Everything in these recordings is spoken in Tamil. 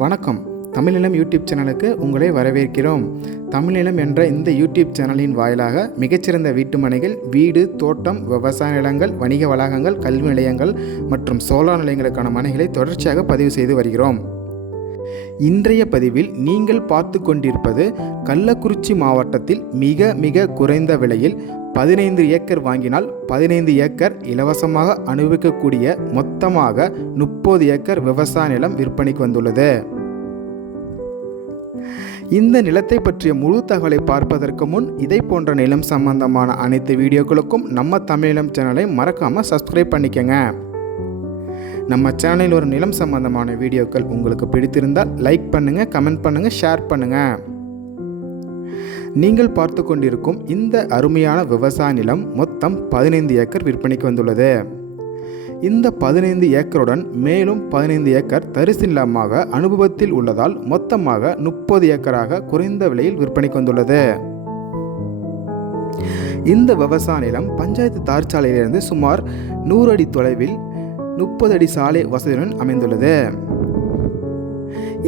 வணக்கம். தமிழ்நிலம் யூடியூப் சேனலுக்கு உங்களை வரவேற்கிறோம். தமிழ்நிலம் என்ற இந்த யூடியூப் சேனலின் வாயிலாக மிகச்சிறந்த வீட்டுமனைகள், வீடு, தோட்டம், விவசாய நிலங்கள், வணிக வளாகங்கள், கல்வி நிலையங்கள் மற்றும் சோலார் நிலையங்களுக்கான மனைகளை தொடர்ச்சியாக பதிவு செய்து வருகிறோம். இன்றைய பதிவில் நீங்கள் பார்த்து கொண்டிருப்பது கள்ளக்குறிச்சி மாவட்டத்தில் மிக குறைந்த விலையில் 15 ஏக்கர் வாங்கினால் 15 ஏக்கர் இலவசமாக அனுபவிக்கக்கூடிய மொத்தமாக 30 ஏக்கர் விவசாய நிலம் விற்பனைக்கு வந்துள்ளது. இந்த நிலத்தை பற்றிய முழு தகவலை பார்ப்பதற்கு முன் இதை போன்ற நிலம் சம்பந்தமான அனைத்து வீடியோக்களுக்கும் நம்ம தமிழ்நிலம் சேனலை மறக்காமல் சப்ஸ்கிரைப் பண்ணிக்கங்க. நம்ம சேனலில் ஒரு நிலம் சம்பந்தமான வீடியோக்கள் உங்களுக்கு பிடித்திருந்தால் லைக் பண்ணுங்கள், கமெண்ட் பண்ணுங்கள், ஷேர் பண்ணுங்கள். நீங்கள் பார்த்து கொண்டிருக்கும் இந்த அருமையான விவசாய நிலம் மொத்தம் 15 ஏக்கர் விற்பனைக்கு வந்துள்ளது. இந்த 15 ஏக்கருடன் மேலும் 15 ஏக்கர் தரிசு நிலமாக அனுபவத்தில் உள்ளதால் மொத்தமாக 30 ஏக்கராக குறைந்த விலையில் விற்பனைக்கு வந்துள்ளது. இந்த விவசாய நிலம் பஞ்சாயத்து தார் சாலையிலிருந்து சுமார் 100 அடி தொலைவில் 30 அடி சாலை வசதியுடன் அமைந்துள்ளது.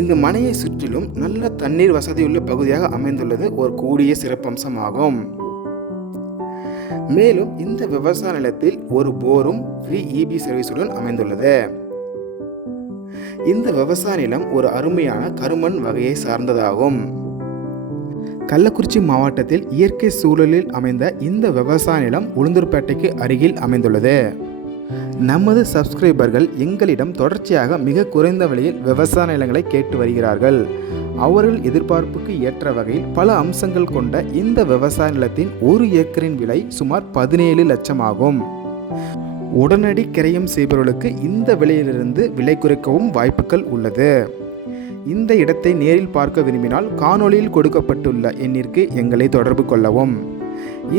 இந்த மனையை சுற்றிலும் நல்ல தண்ணீர் வசதியுள்ள பகுதியாக அமைந்துள்ளது ஒரு கூடிய சிறப்பம்சமாகும். மேலும் இந்த விவசாய நிலத்தில் ஒரு போரும் ஃப்ரீ இபி சர்வீஸுடன் அமைந்துள்ளது. இந்த விவசாய நிலம் ஒரு அருமையான கருமண் வகையை சார்ந்ததாகும். கள்ளக்குறிச்சி மாவட்டத்தில் இயற்கை சூழலில் அமைந்த இந்த விவசாய நிலம் உளுந்தூர்பேட்டைக்கு அருகில் அமைந்துள்ளது. நமது சப்ஸ்கிரைபர்கள் எங்களிடம் தொடர்ச்சியாக மிக குறைந்த விலையில் விவசாய நிலங்களை கேட்டு வருகிறார்கள். அவர்கள் எதிர்பார்ப்புக்கு ஏற்ற வகையில் பல அம்சங்கள் கொண்ட இந்த விவசாய நிலத்தின் ஒரு ஏக்கரின் விலை சுமார் 17 லட்சம் ஆகும். உடனடி கிரயம் செய்பவர்களுக்கு இந்த விலையிலிருந்து விலை குறைக்கவும் வாய்ப்புகள் உள்ளது. இந்த இடத்தை நேரில் பார்க்க விரும்பினால் காணொளியில் கொடுக்கப்பட்டுள்ள எண்ணிற்கு எங்களை தொடர்பு கொள்ளவும்.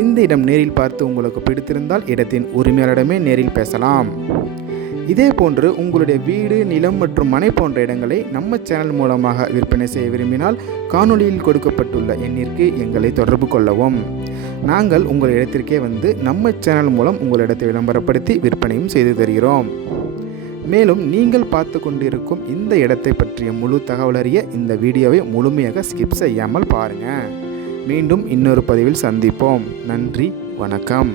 இந்த இடம் நேரில் பார்த்து உங்களுக்கு பிடித்திருந்தால் இடத்தின் உரிமையாளரிடமே நேரில் பேசலாம். இதே போன்று உங்களுடைய வீடு, நிலம் மற்றும் மனை போன்ற இடங்களை நம்ம சேனல் மூலமாக விற்பனை செய்ய விரும்பினால் காணொளியில் கொடுக்கப்பட்டுள்ள எண்ணிற்கு எங்களை தொடர்பு கொள்ளவும். நாங்கள் உங்கள் இடத்திற்கே வந்து நம்ம சேனல் மூலம் உங்கள் இடத்தை விளம்பரப்படுத்தி விற்பனையும் செய்து தருகிறோம். மேலும் நீங்கள் பார்த்து கொண்டிருக்கும் இந்த இடத்தை பற்றிய முழு தகவல் அறிய இந்த வீடியோவை முழுமையாக ஸ்கிப் செய்யாமல் பாருங்கள். மீண்டும் இன்னொரு பதிவில் சந்திப்போம். நன்றி, வணக்கம்.